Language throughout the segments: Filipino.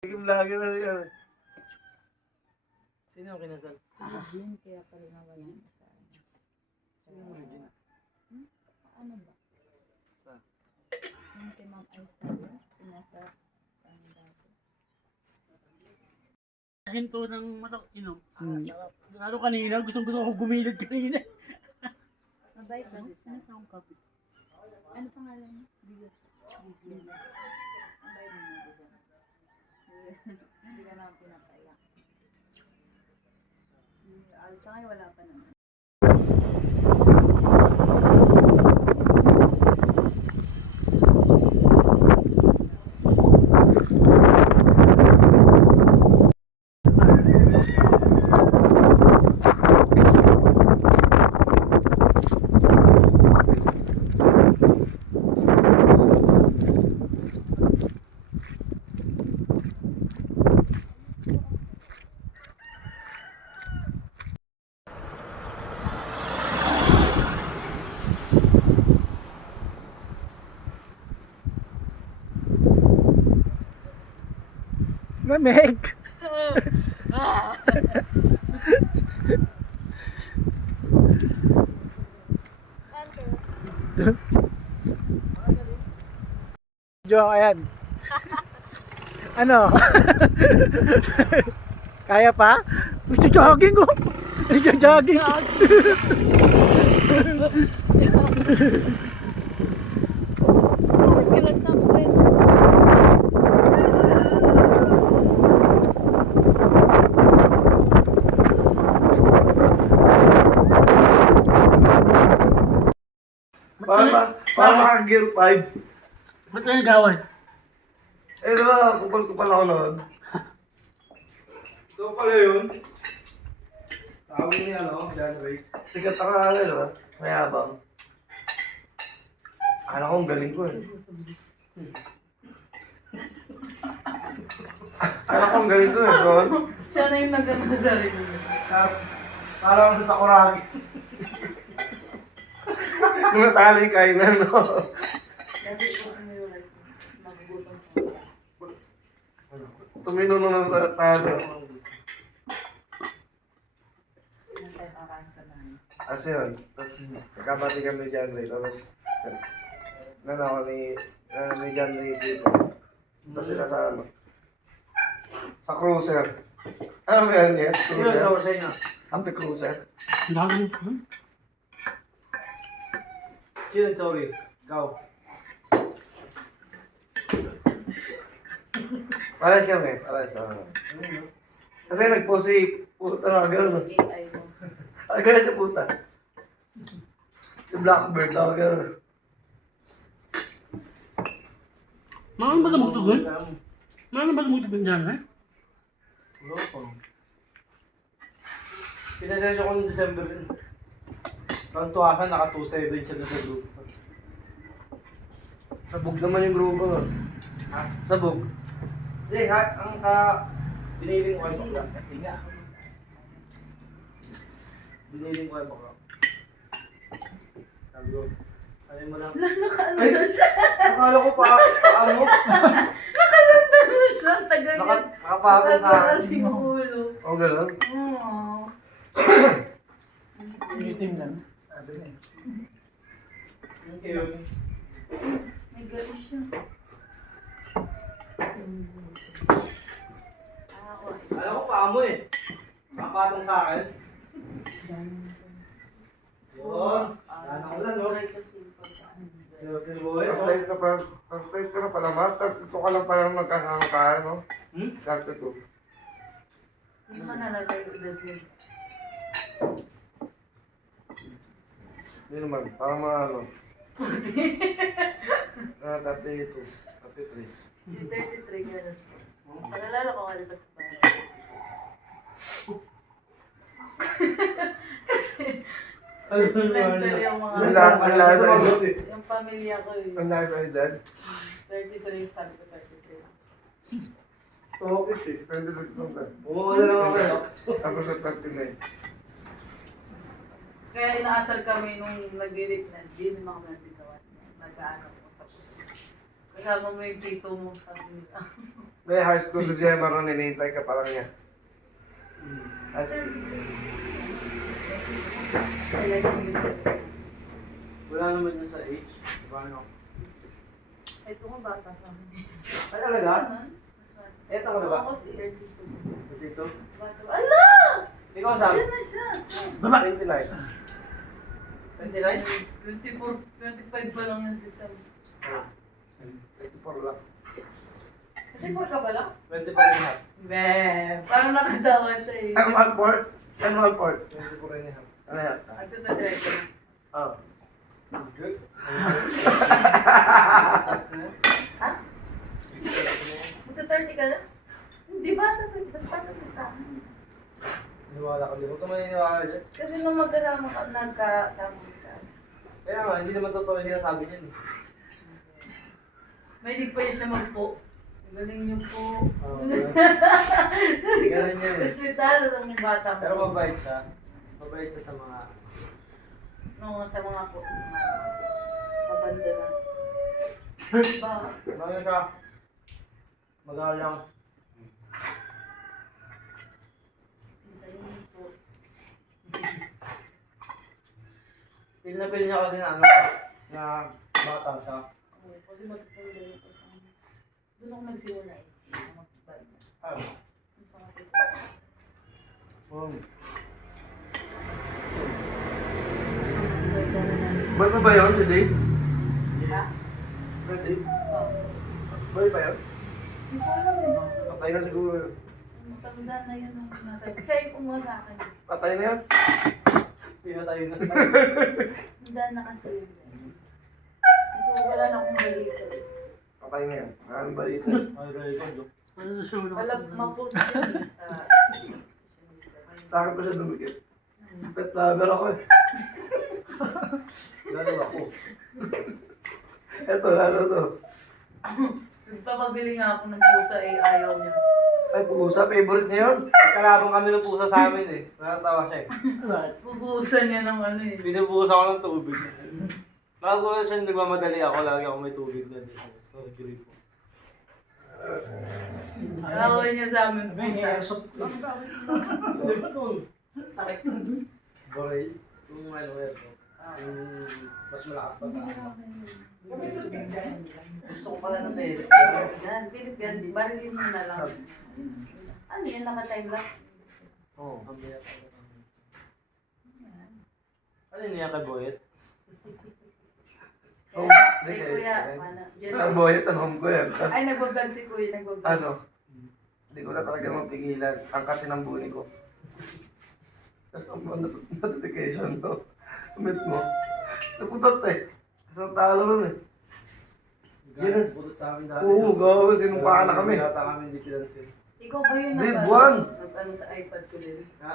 Tigim lagi na yan. Sino ang kinasal? Yun kaya pala nawalan sa Sino ang Regina? ano ba? Sa? Yung kay Ma'am Aisha, pinasa ang dati. Hinto ng matak inom. Sarap. Lalo kanina, gusto ko gumilid kanina. Mabait ba? Ano sa akong kape? Ano pangalan niya? Bigot. Bigot. Mabait mo mo Bigot. Hindi ka naman pinapaiyak. Sa ngayon wala pa naman. Lamig! Jo, ayan. Ano? Kaya pa? Gusto jogging ko. Gusto jogging. Para maka-gear 5. Ba't kayo gawan? Eh, diba, kupal-kupal ako noon. Ito pala yun. Tawag niya, ano, John Ray. Sikat ako na, diba? Mayabang. Akala ko ang galing ko, eh. Akala ko ang galing ko, eh, bro. Siya na yung naganda sa sarili niya. Parang sa Kuragi. Kung natali kayo na, no? Dati po kami yung magugutom po. Tumino na tayo. Nasa parang sa bahay. Kasi yun, tapos kakabati kami dyan, Ray. Tapos, ako ni John Ray Sito. Tapos sila sa ano? Sa cruiser. Ano ba yan, yes? Sino ang Cruiser? sawa sa inyo? Ampi cruiser. Gawan. Sino ang sorry? Ikaw. Pares kami, pares. Kasi nag-post si puta na gano'n. AI mo. Gano'n siya puta. Si Blackbird na gano'n. Mga ba mo ito doon? Mga ba mo ito doon dyan, eh? Wala pa. Pinasensya ko ng December rin. Ang tuwakan, naka 2.7 siya na sa group. Sabog naman yung grupo. Ha? Sabog. Hindi, ang biniling ko ay bakla. Tinga. Biniling ko ay bakla. Sabi ko, ayaw mo lang. Nakaano na siya. Akala ko paano? Nakalanda na siya. Tagal niya. Nakapagod sa akin. Nakasarasi ng ulo. O gano'n? Oo. Itim na. Sabi na eh. Thank you. May gano'n siya. Alam ko pa mo eh. Nakapatong sa akin. Yun. Sana ko lang, no? First time ka na pala, Mark. Tapos ito ka lang pala magkasama tayo, no? Hmm? Sakto to. Hindi ko nalagay ulit yun. Hindi naman, parang mga ano. 32, 33. Yung 33 gano'n. Pag-alala ko nga dito sa bahay. Kasi, nag-blender yung mga... Ang lasa ay Yung pamilya ko eh. ang lasa ay dad. 33, sabi ko 33. Focus eh, 26 lang ka. Bumaba na lang ako eh. Tapos sa 39. Kaya inaasar kami nung nag-direct na, hindi naman kami nagbitawan. Nag-ano ko sa puso. Kasama mo yung tito mo, sabi nila. May high school si Gemma ron, ninihintay ka pa lang niya. High school. Wala naman yun sa age. Diba ano? Ito nga bata sa amin. Ay talaga? Ganun? Eto ka na ba? Ako si Erdi ko. Dito? Bata. Ala! Ikaw sabi? Diyan na siya. 29. 29? 25 pa lang yung December. 24 lang. 24 ka ba lang? 20 pa rin half. Be, parang nakatawa siya eh. Annual port? Annual port. 20 pa rin half. Ano yan? Ito na direct. Oh. Good. Ha? Magta-30 ka na? Hindi ba? Ba't sa akin? Niwala ka din. Huwag ka maniniwala dyan. Kasi nung magkasama ka, nagkasama ka sa akin. Kaya nga, hindi naman totoo yung sinasabi niyan. Eh. May dig pa yun siya magpo. Ang galing niyo po. Oo, ganun yan eh. Respetada ng bata mo. Pero mabait siya. Mabait siya sa mga... No, sa mga po. Mabanda na. Ba? Ano siya? Magalang. Hintayin niyo po. Feel na feel niya kasi na ano, na bata siya. Oo, kasi magpapalala ko sa amin. Doon ako nagsimula eh. Magbad na. Ano? Yung sa mga tito. Ganda na namin. Boy pa ba yun si Dave? Ha? Dave? Oo. Boy pa yun? Hindi ko alam eh. Patay na siguro. Matanda na yun ang natay. Siya yung kumuha sa akin. Patay na yan? Pinatayo na. Tanda na kasi yun. Siguro wala na akong balita. Patay na yan. Maraming balita. Ay, record. Ano siya mo Wala ma-post yun eh, sa... Sa akin pa siya dumikit. Pet lover ako eh. Lalo ako. Eto, lalo to. Nagpapabili nga ako ng pusa eh, ayaw niya. Ay, pusa, favorite niya yun. Kalabang kami ng pusa sa amin eh. Nakatawa siya eh. Bubuhusan niya ng ano eh. Binubuhos ako ng tubig. Bago siya nagmamadali ako, lagi ako may tubig na dito. So, gripo. Away niya sa amin May pusa. airsoft. Di ba doon? Sakit. Borel. Yung ano airsoft. Yung mas malakas pa sa akin. Gusto ko pala ng pera. Yan, pilit yan. Barilin mo na lang. Ano yan, naka-time lapse? Oo. Ano yun niya kay Boyet? Oh, Ay, kuya, mana. Ang boy, tanong ko yan. Ay, nagbablog si kuya, nagbablog. Ano? Hindi ko na talaga mapigilan. Ang kasi ng buni ko. Tapos ang mga notification to. Umit mo. Naputot eh. Tapos ang talo rin eh. Yan ang- Pulot sa amin dati. Oo, gawa. Sinumpahan na kami. Yata kami hindi pinansin. Ikaw ba yun Di, nag- buwan. nag-ano sa iPad ko din? Ha?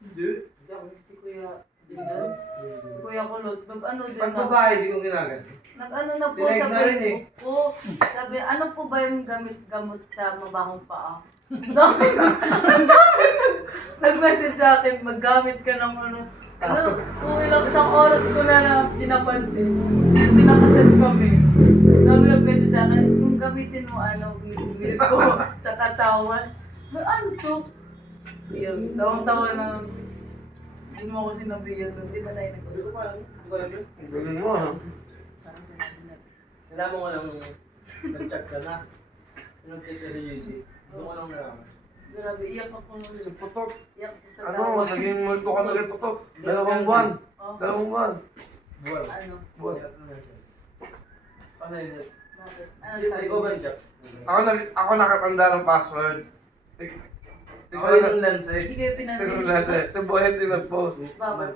Hindi. Hindi ako. Si kuya, din doon? Si kuya Kulot, nag-ano din Pag na. babae, di ko ginagat. Nag-ano na po Sineg sa na rin Facebook ko. Sabi, ano po ba yung gamit-gamot sa mabahong paa? Ang dami nag-message sa akin, maggamit ka ng ano. Ano, kung ilang isang oras ko na pinapansin. Pinakasend kami. Dami nag-message sa akin, kung gamitin mo ano, milk ko, tsaka tawas. Ano to? Yun, tawang-tawa na. Hindi mo ako sinabihan doon. Di ba tayo Hindi ko nag-usap? pa alam. Hindi ko alam yun. Ang galing mo ha. Parang sinabi na. Nalaman ko lang nag-chat ka na. Pinag-chat ka sa JC. Doon ko lang nalaman. Grabe, iyak ako nung Putok. iyak ko sa Ano, tawa. naging multo kami kay Putok. 2 buwan. Oh, 2 buwan. Buwan. ano? Buwan. Ano yun? Bakit? Ano Ikaw sabi ba mo? nag-chat? Ako nakatanda ng password. Ako yung lens eh. Hindi kayo pinansin. Tignan natin. Sa buhay din nag-post. Bakit?